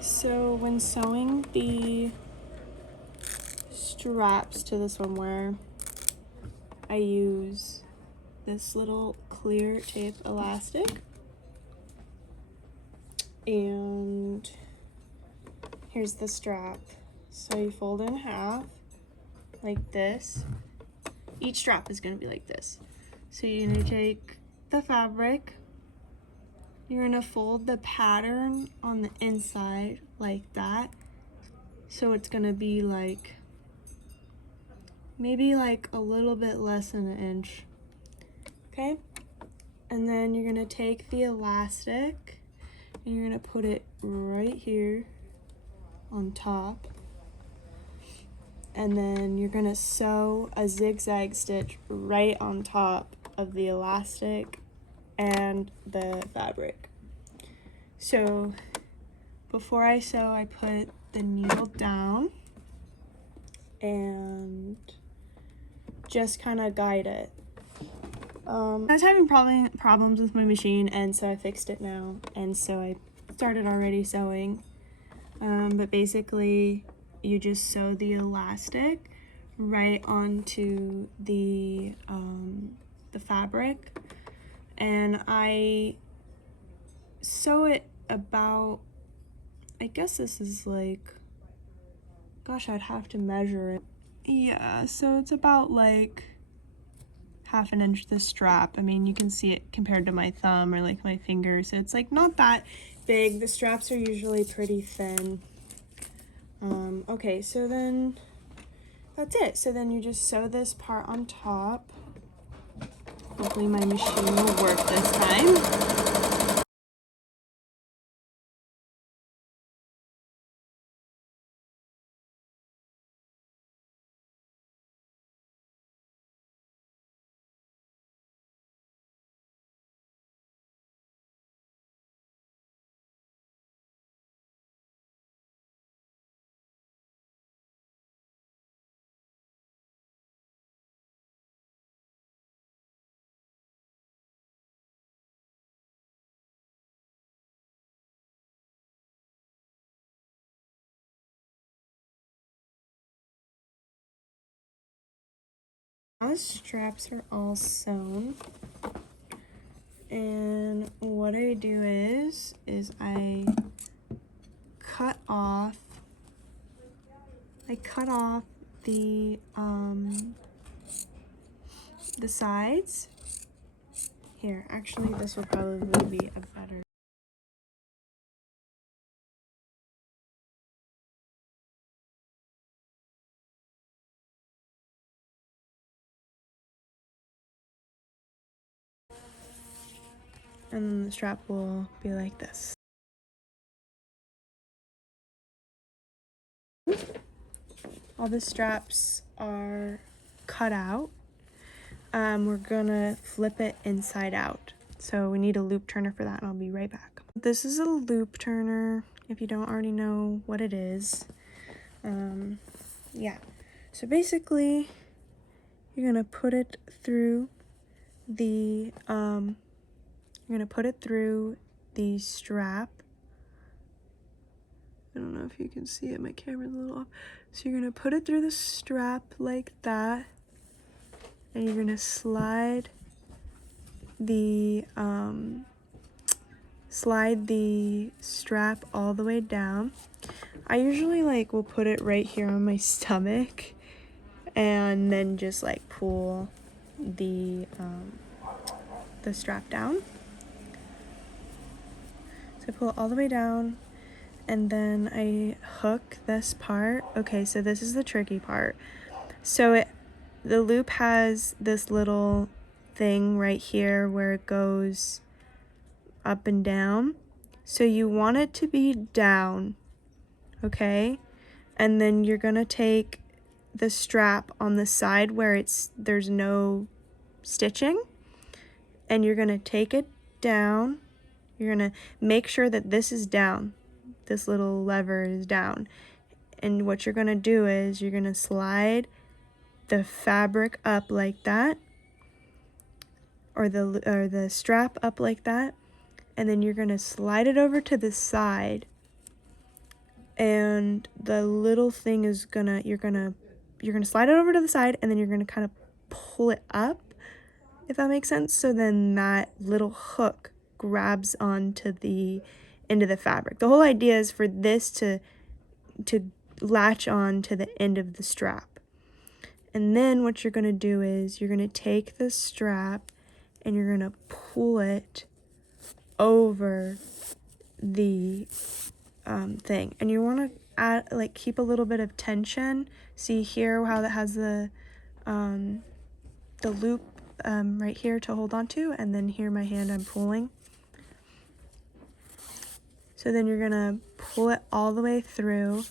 So when sewing the straps to the swimwear, I use this little clear tape elastic, and here's the strap. So you fold in half like this. Each strap is going to be like this. So you're going to take the fabric, you're going to fold the pattern on the inside like that. So it's going to be like maybe like a little bit less than an inch. Okay? And then you're going to take the elastic and you're going to put it right here on top. And then you're going to sew a zigzag stitch right on top of the elastic and the fabric. So before I sew, I put the needle down and just kind of guide it. I was having problems with my machine, and so I fixed it now, and so I started already sewing. But basically you just sew the elastic right onto the fabric, and I sew it about, I guess this is like, gosh, I'd have to measure it. Yeah, so it's about like half an inch, the strap. I mean, you can see it compared to my thumb or like my finger, so it's like not that big. The straps are usually pretty thin. Okay, so then that's it. So then you just sew this part on top. Hopefully my machine will work this time. Now the straps are all sewn, and what I do is I cut off the sides. Here, actually this will probably be a better. And then the strap will be like this. All the straps are cut out. We're gonna flip it inside out. So we need a loop turner for that, and I'll be right back. This is a loop turner, if you don't already know what it is. Yeah, so basically you're gonna put it through the strap. I don't know if you can see it, my camera's a little off. So you're gonna put it through the strap like that, and you're gonna slide the strap all the way down. I usually will put it right here on my stomach and then just pull the strap down. So I pull it all the way down, and then I hook this part. Okay, so this is the tricky part. So the loop has this little thing right here where it goes up and down. So you want it to be down, okay? And then you're gonna take the strap on the side where there's no stitching, and you're gonna take it down. You're gonna make sure that this is down. This little lever is down. And what you're gonna do is you're gonna slide the fabric up like that, or the strap up like that, and then you're gonna slide it over to the side and the little thing is you're gonna slide it over to the side, and then you're gonna kind of pull it up, if that makes sense. So then that little hook grabs onto the end of the fabric. The whole idea is for this to latch on to the end of the strap. And then what you're gonna do is you're gonna take the strap and you're gonna pull it over the thing, and you want to add, like, keep a little bit of tension. See here how that has the loop right here to hold on to, and then here my hand I'm pulling. So then you're gonna pull it all the way through.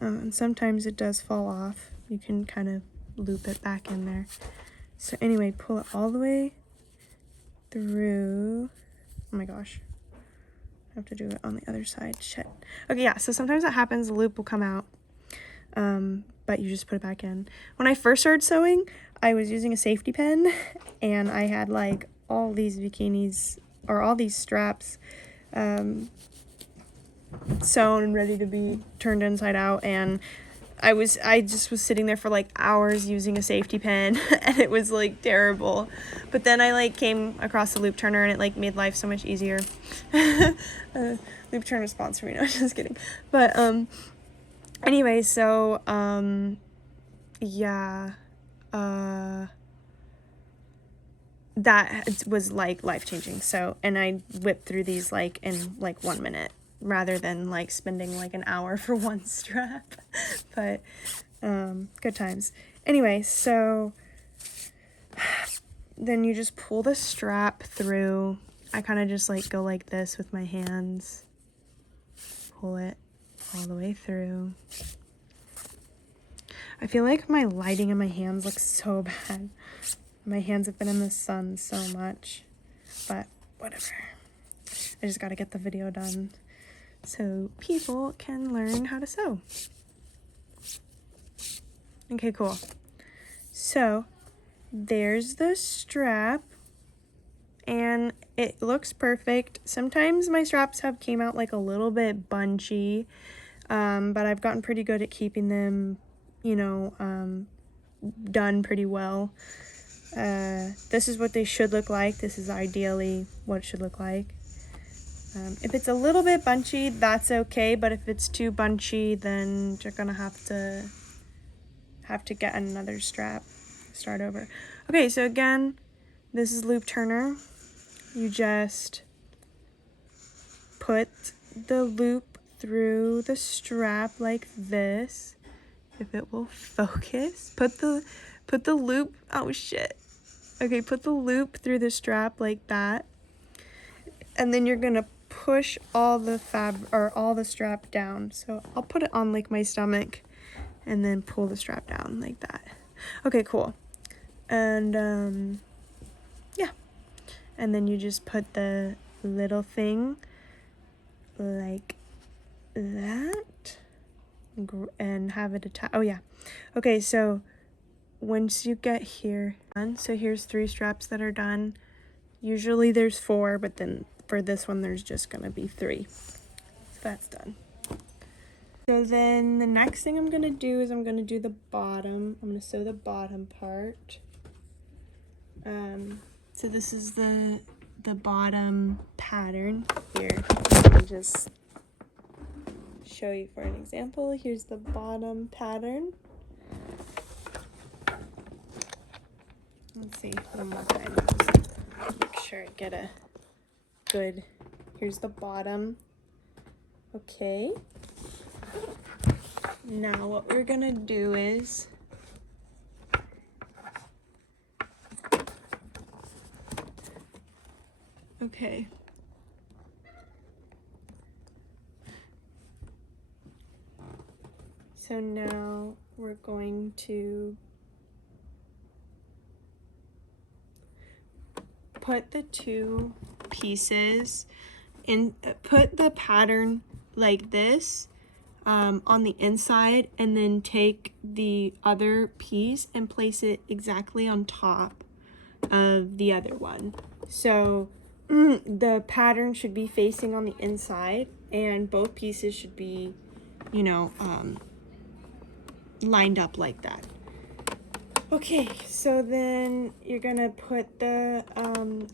And sometimes it does fall off. You can kind of loop it back in there. So anyway, pull it all the way through. Oh my gosh. I have to do it on the other side. Shit. Okay, yeah, so sometimes that happens. The loop will come out. But you just put it back in. When I first started sewing, I was using a safety pin, and I had like all these bikinis, or all these straps sewn and ready to be turned inside out, and I just was sitting there for like hours using a safety pin, and it was like terrible. But then I like came across the loop turner, and it like made life so much easier. Loop turner sponsor me, no, just kidding. But anyway, so yeah, that was like life-changing. So, and I whipped through these like in like 1 minute, rather than like spending like an hour for one strap. But good times. Anyway, so then you just pull the strap through. I kind of just like go like this with my hands, pull it all the way through. I feel like my lighting in my hands looks so bad. My hands have been in the sun so much, but whatever. I just gotta get the video done so people can learn how to sew. Okay, cool. So there's the strap, and it looks perfect. Sometimes my straps have came out like a little bit bunchy, but I've gotten pretty good at keeping them, you know, done pretty well. This is what they should look like. This is ideally what it should look like. If it's a little bit bunchy, that's okay, but if it's too bunchy, then you're gonna have to get another strap, start over. Okay, so again, this is loop turner. You just put the loop through the strap like this. If it will focus, put the loop, oh shit. Okay, put the loop through the strap like that. And then you're gonna push all the all the strap down. So I'll put it on like my stomach and then pull the strap down like that. Okay, cool. And yeah. And then you just put the little thing like that and have it attached. Oh yeah. Okay, so once you get here, so here's 3 straps that are done. Usually there's 4, but then for this one there's just gonna be 3. So that's done. So then the next thing I'm gonna do is I'm gonna do the bottom. I'm gonna sew the bottom part. So this is the bottom pattern here. I'll just show you for an example. Here's the bottom pattern. Let's see, one more time. Just make sure I get a good. Here's the bottom. Okay. Now what we're gonna do is okay. So now we're going to put the 2 pieces in, put the pattern like this on the inside, and then take the other piece and place it exactly on top of the other one. So the pattern should be facing on the inside, and both pieces should be, you know, lined up like that. Okay, so then you're gonna put the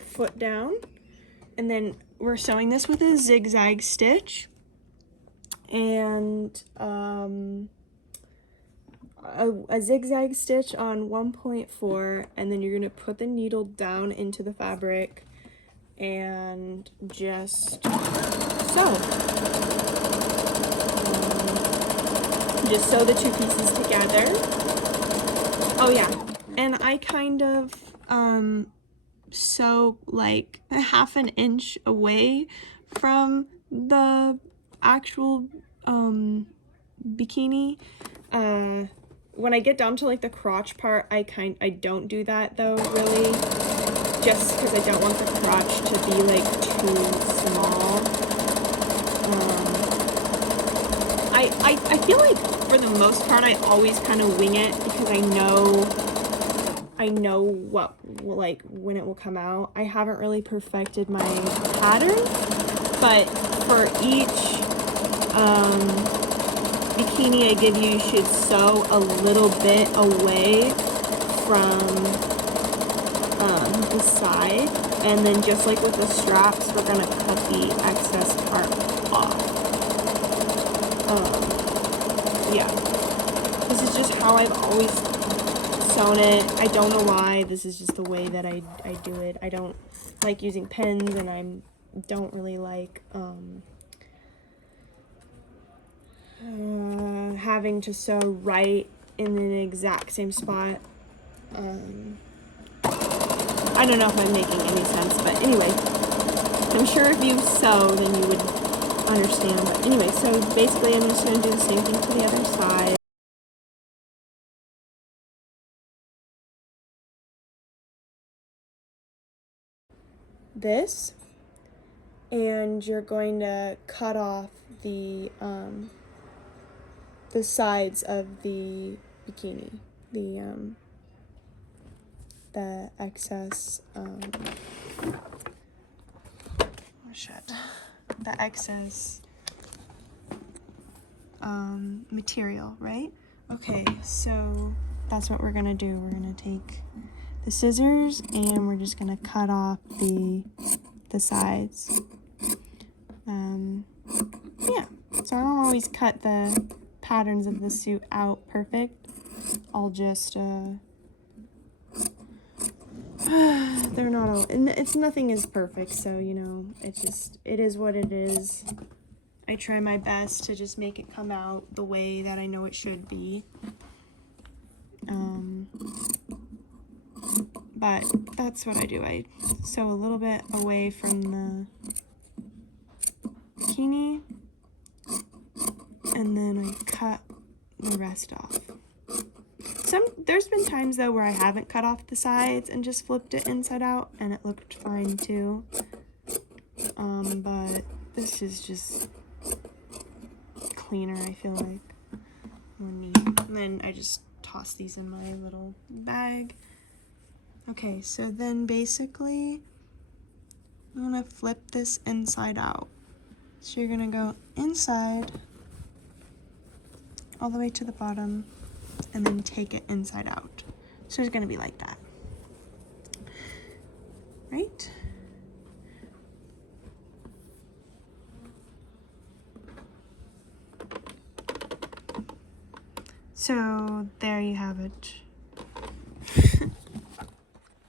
foot down, and then we're sewing this with a zigzag stitch, and a zigzag stitch on 1.4, and then you're gonna put the needle down into the fabric and just sew. Just sew the two pieces together. Oh yeah, and I kind of sew like a half an inch away from the actual bikini. When I get down to like the crotch part, I don't do that though, really, just because I don't want the crotch to be like too small. I feel like for the most part I always kind of wing it, because I know what like when it will come out. I haven't really perfected my pattern, but for each bikini I give you, you should sew a little bit away from the side, and then just like with the straps, we're gonna cut the excess part off. Yeah, this is just how I've always sewn it. I don't know why. This is just the way that I do it. I don't like using pins, and I don't really like having to sew right in an exact same spot. I don't know if I'm making any sense, but anyway, I'm sure if you sew, then you would understand. But anyway, so basically I'm just going to do the same thing to the other side. This, and you're going to cut off the sides of the bikini, the excess the excess material, right? Okay, so that's what we're gonna do. We're gonna take the scissors and we're just gonna cut off the sides. Yeah, so I don't always cut the patterns of the suit out perfect. I'll just they're not all, and it's nothing is perfect, so you know, it is what it is. I try my best to just make it come out the way that I know it should be. But that's what I do. I sew a little bit away from the bikini, and then I cut the rest off. There's been times though where I haven't cut off the sides and just flipped it inside out, and it looked fine too. But this is just cleaner, I feel like. More neat. And then I just toss these in my little bag. Okay, so then basically I'm gonna flip this inside out. So you're gonna go inside all the way to the bottom and then take it inside out. So it's gonna be like that, right? So there you have it.